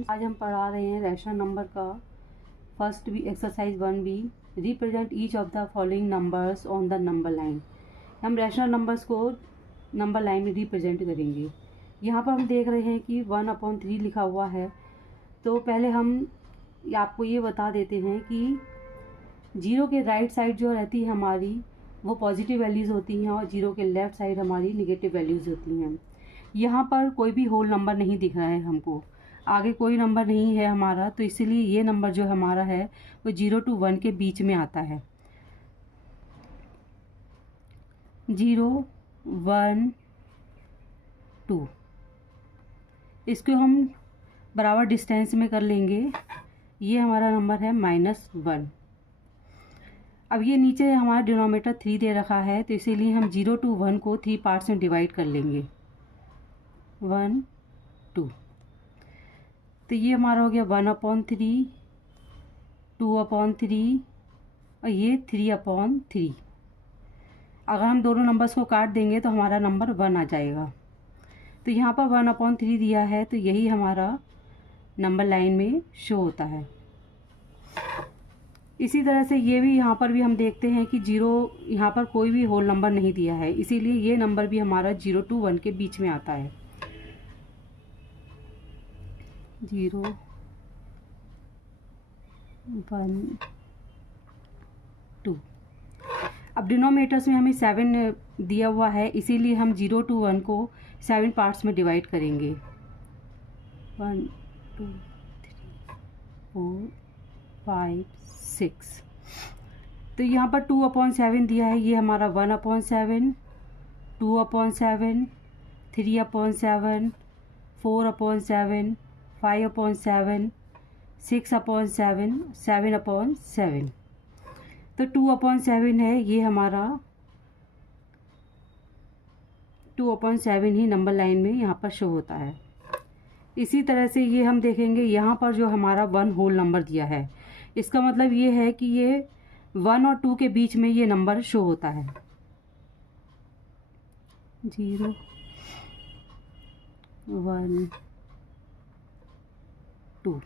Students, आज हम पढ़ा रहे हैं रैशनल नंबर का फर्स्ट भी exercise 1B। Represent each of the following numbers on the number line. हम रैशनल नंबर्स को नंबर लाइन में रिप्रेजेंट करेंगे। यहाँ पर हम देख रहे हैं कि 1/3 लिखा हुआ है। तो पहले हम आपको ये बता देते हैं कि 0 के राइट साइड जो रहती है हमारी वो पॉजिटिव वैल्यूज़ होती हैं और 0 के लेफ़्ट साइड हमारी निगेटिव वैल्यूज़ होती हैं। यहाँ पर कोई भी होल नंबर नहीं दिख रहा है हमको, आगे कोई नंबर नहीं है हमारा, तो इसलिए ये नंबर जो हमारा है वो 0 to 1 के बीच में आता है। 0 1 2 इसको हम बराबर डिस्टेंस में कर लेंगे। ये हमारा नंबर है -1। अब ये नीचे हमारा डिनोमिनेटर 3 दे रखा है, तो इसीलिए हम 0 to 1 को 3 पार्ट्स में डिवाइड कर लेंगे। 1 2 तो ये हमारा हो गया 1/3, 2/3 और ये 3/3। अगर हम दोनों नंबर्स को काट देंगे तो हमारा नंबर 1 आ जाएगा। तो यहाँ पर 1/3 दिया है, तो यही हमारा नंबर लाइन में शो होता है। इसी तरह से ये भी यहाँ पर भी हम देखते हैं कि 0 यहाँ पर कोई भी होल नंबर नहीं दिया है, इसीलिए ये नंबर भी हमारा 0 to 1 के बीच में आता है। 0 1 2। अब डिनोमिनेटर्स में हमें 7 दिया हुआ है, इसीलिए हम 0 to 1 को 7 पार्ट्स में डिवाइड करेंगे। 1 2 3 4 5 6। तो यहाँ पर 2/7 दिया है, ये हमारा 1/7, 2/7, 3/7, 4/7, 5/7, 6/7, 7/7। तो 2/7 है, ये हमारा 2/7 ही नंबर लाइन में यहाँ पर शो होता है। इसी तरह से ये हम देखेंगे, यहाँ पर जो हमारा 1 होल नंबर दिया है, इसका मतलब ये है कि ये 1 और 2 के बीच में ये नंबर शो होता है। 0 1 2।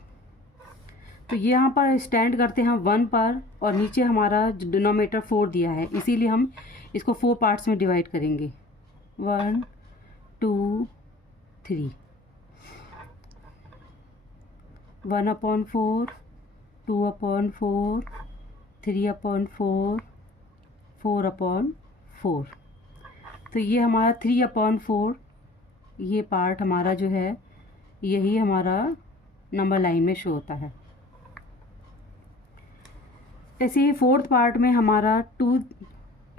तो यहाँ पर स्टैंड करते हैं 1 पर, और नीचे हमारा डिनोमिनेटर 4 दिया है, इसीलिए हम इसको 4 पार्ट्स में डिवाइड करेंगे। 1 2 3। 1/4, 2/4, 3/4, 4/4। तो ये हमारा 3/4, ये पार्ट हमारा जो है यही हमारा नंबर लाइन में शो होता है। ऐसे ही 4th पार्ट में हमारा 2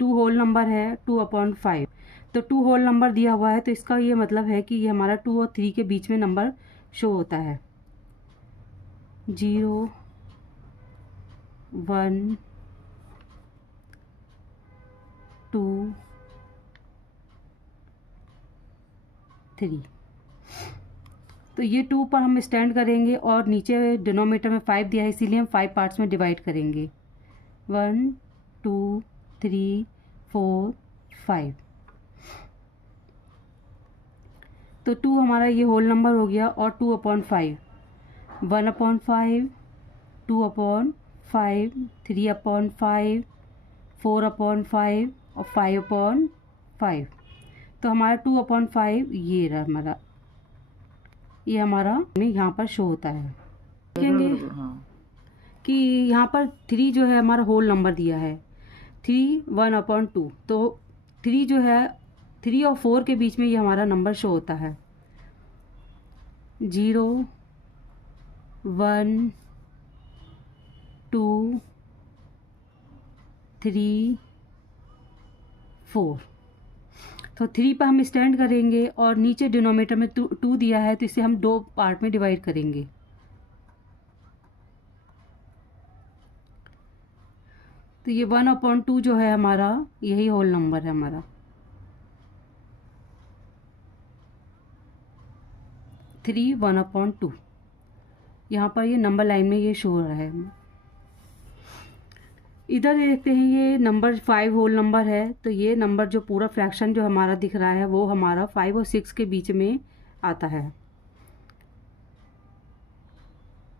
होल नंबर है 2/5। तो 2 होल नंबर दिया हुआ है, तो इसका ये मतलब है कि ये हमारा 2 और 3 के बीच में नंबर शो होता है। 0 1 2 3। तो ये 2 पर हम स्टैंड करेंगे, और नीचे डिनोमिनेटर में 5 दिया है, इसीलिए हम 5 पार्ट्स में डिवाइड करेंगे। 1 2 3 4 5। तो 2 हमारा ये होल नंबर हो गया, और 2/5, 1/5, 2/5, 3/5, 4/5 और 5/5। तो हमारा 2/5 ये रहा हमारा, ये हमारा यहाँ पर शो होता है। देखेंगे कि यहाँ पर 3 जो है हमारा होल नंबर दिया है, 3 1/2। तो 3 जो है 3 और 4 के बीच में ये हमारा नंबर शो होता है। 0 1 2 3 4। तो 3 पर हम स्टैंड करेंगे, और नीचे डिनोमिनेटर में 2 दिया है, तो इसे हम 2 पार्ट में डिवाइड करेंगे। तो ये 1/2 जो है हमारा यही होल नंबर है हमारा। 3 1/2 यहाँ पर ये नंबर लाइन में ये शो हो रहा है। इधर देखते हैं, ये नंबर 5 होल नंबर है, तो ये नंबर जो पूरा फ्रैक्शन जो हमारा दिख रहा है वो हमारा 5 और 6 के बीच में आता है।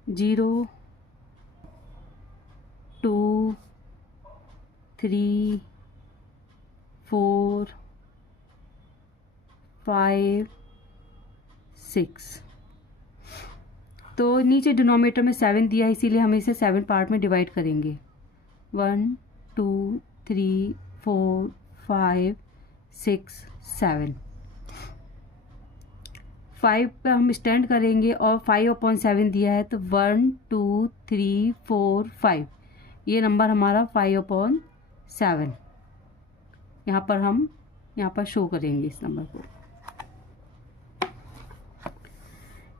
0 2 3 4 5 6। तो नीचे डिनोमिनेटर में 7 दिया है, इसीलिए हम इसे 7 पार्ट में डिवाइड करेंगे। 1 2 3 4 5 6 7। 5 पर हम स्टैंड करेंगे और 5/7 दिया है, तो 1 2 3 4 5, ये नंबर हमारा 5/7 यहाँ पर शो करेंगे इस नंबर को।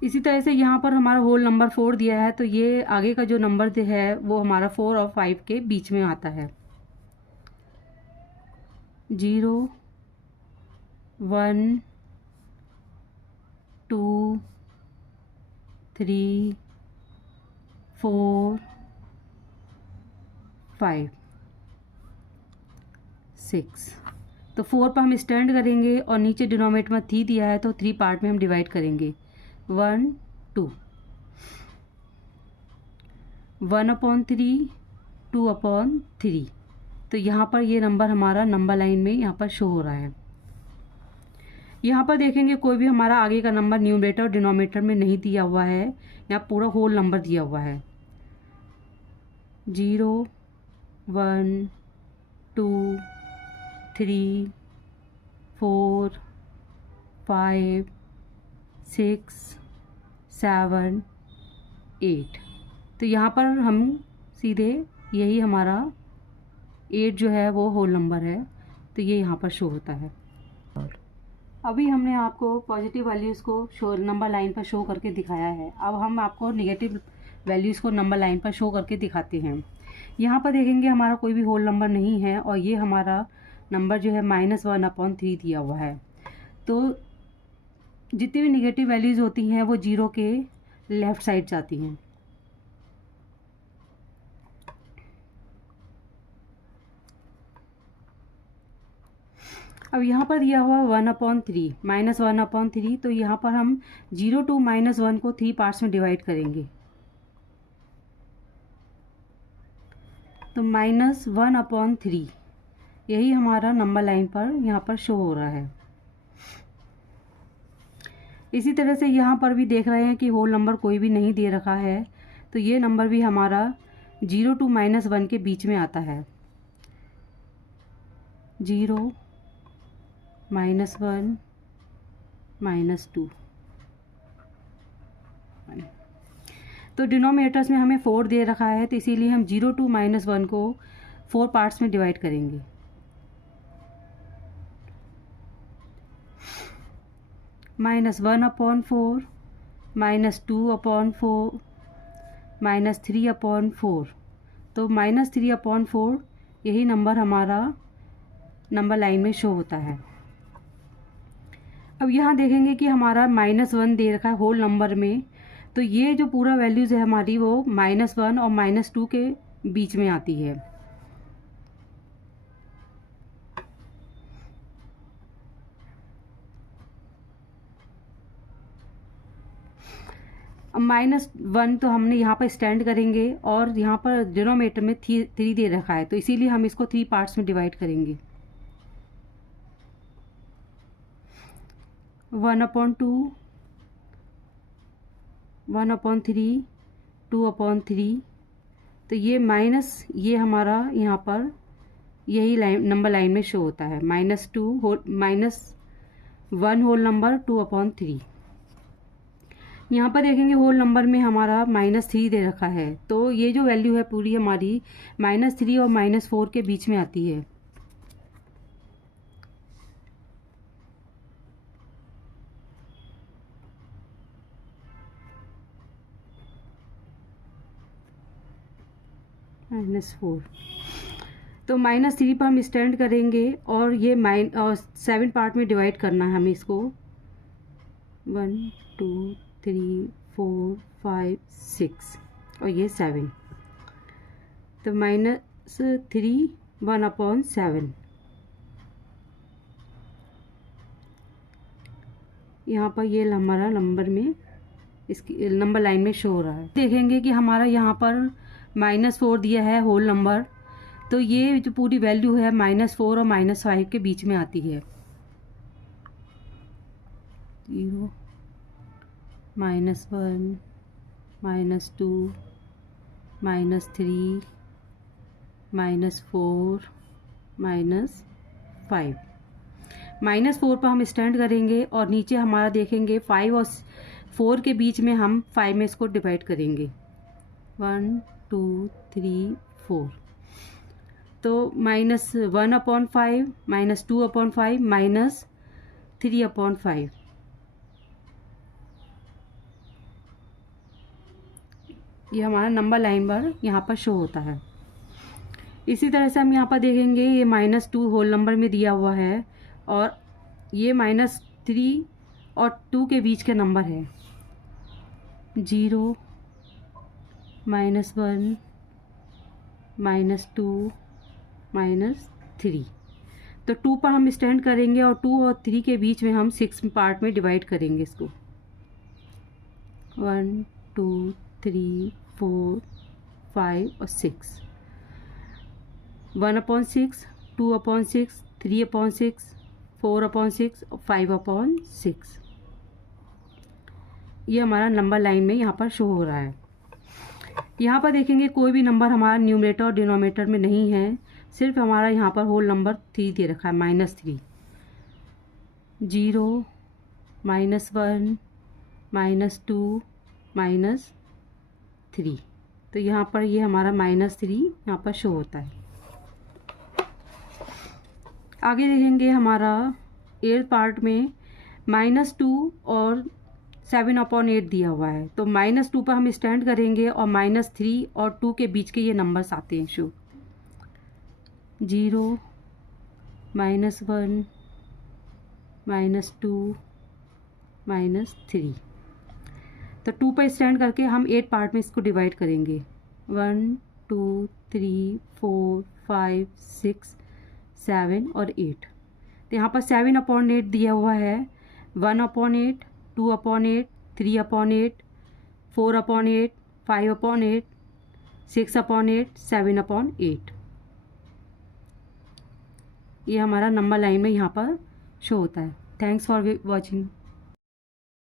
इसी तरह से यहाँ पर हमारा होल नंबर 4 दिया है, तो ये आगे का जो नंबर है वो हमारा 4 और 5 के बीच में आता है। 0 1 2 3 4 5 6। तो 4 पर हम स्टैंड करेंगे और नीचे डिनोमिनेटर में 3 दिया है, तो 3 पार्ट में हम डिवाइड करेंगे। 1 2 1/3 2/3। तो यहाँ पर ये नंबर हमारा नंबर लाइन में यहाँ पर शो हो रहा है। यहाँ पर देखेंगे कोई भी हमारा आगे का नंबर न्यूमरेटर और डिनोमिनेटर में नहीं दिया हुआ है, यहाँ पूरा होल नंबर दिया हुआ है। 0 1 2 3 4 5 6 7 8। तो यहाँ पर हम सीधे यही हमारा 8 जो है वो होल नंबर है, तो ये यहाँ पर शो होता है। अभी हमने आपको पॉजिटिव वैल्यूज़ को नंबर लाइन पर शो करके दिखाया है। अब हम आपको नेगेटिव वैल्यूज़ को नंबर लाइन पर शो करके दिखाते हैं। यहाँ पर देखेंगे हमारा कोई भी होल नंबर नहीं है और ये हमारा नंबर जो है -1/3 दिया हुआ है। तो जितनी भी नेगेटिव वैल्यूज़ होती हैं वो 0 के लेफ़्ट साइड जाती हैं। अब यहाँ पर दिया हुआ 1/3 -1/3, तो यहाँ पर हम 0 to -1 को 3 पार्ट्स में डिवाइड करेंगे। तो -1/3 यही हमारा नंबर लाइन पर यहाँ पर शो हो रहा है। इसी तरह से यहाँ पर भी देख रहे हैं कि होल नंबर कोई भी नहीं दे रखा है, तो ये नंबर भी हमारा 0 to -1 के बीच में आता है। 0 -1 -2। तो डिनोमिनेटर्स में हमें 4 दे रखा है, तो इसीलिए हम 0 to -1 को 4 पार्ट्स में डिवाइड करेंगे। -1/4 -2/4 -3/4। तो -3/4 यही नंबर हमारा नंबर लाइन में शो होता है। अब यहाँ देखेंगे कि हमारा -1 दे रखा है होल नंबर में, तो ये जो पूरा वैल्यूज़ है हमारी वो -1 और -2 के बीच में आती है। अब -1 तो हमने यहाँ पर स्टैंड करेंगे और यहाँ पर डिनोमिनेटर में 3 दे रखा है, तो इसीलिए हम इसको 3 पार्ट्स में डिवाइड करेंगे। 1/2 1/3 2/3। तो ये माइनस ये हमारा यहाँ पर यही नंबर लाइन में शो होता है। -1 होल नंबर 2/3। यहाँ पर देखेंगे होल नंबर में हमारा -3 दे रखा है, तो ये जो वैल्यू है पूरी हमारी -3 और -4 के बीच में आती है। -4। तो -3 पर हम स्टैंड करेंगे और ये 7 पार्ट में डिवाइड करना है हमें इसको। 1 2 3 4 5 6 और ये 7। तो -3 1/7। यहाँ पर ये हमारा नंबर में इसकी नंबर लाइन में शो हो रहा है। देखेंगे कि हमारा यहाँ पर -4 दिया है होल नंबर, तो ये जो पूरी वैल्यू है -4 और -5 के बीच में आती है। 0 -1 -2 -3 -4 -5। -4 पर हम स्टैंड करेंगे और नीचे हमारा देखेंगे 5 और 4 के बीच में हम 5 में इसको डिवाइड करेंगे। 1 2 3 4, तो -1/5 -2/5 -3/5। ये हमारा नंबर लाइन पर यहाँ पर शो होता है। इसी तरह से हम यहाँ पर देखेंगे ये -2 होल नंबर में दिया हुआ है और ये -3 और 2 के बीच के नंबर है। 0 -1 -2 -3, तो 2 पर हम स्टैंड करेंगे और 2 और 3 के बीच में हम 6 पार्ट में डिवाइड करेंगे इसको। 1 2 3 4 5 और 6। 1/6 2/6 3/6 4/6 और 5/6। ये हमारा नंबर लाइन में यहाँ पर शो हो रहा है। यहाँ पर देखेंगे कोई भी नंबर हमारा न्यूमरेटर और डिनोमिनेटर में नहीं है, सिर्फ हमारा यहाँ पर होल नंबर 3 दे रखा है, -3। 0 -1 -2 -3, तो यहाँ पर ये हमारा -3 यहाँ पर शो होता है। आगे देखेंगे हमारा 8th पार्ट में -2 और 7/8 दिया हुआ है, तो -2 पर हम स्टैंड करेंगे और -3 और 2 के बीच के ये नंबर्स आते हैं शो। 0 -1 -2 -3, तो 2 पर स्टैंड करके हम 8 पार्ट में इसको डिवाइड करेंगे। 1 2 3 4 5 6 7 और 8, तो यहाँ पर 7/8 दिया हुआ है। 1/8 2/8 3/8 4/8 5/8 6/8 7/8। ये हमारा नंबर लाइन में यहाँ पर शो होता है। Thanks for watching.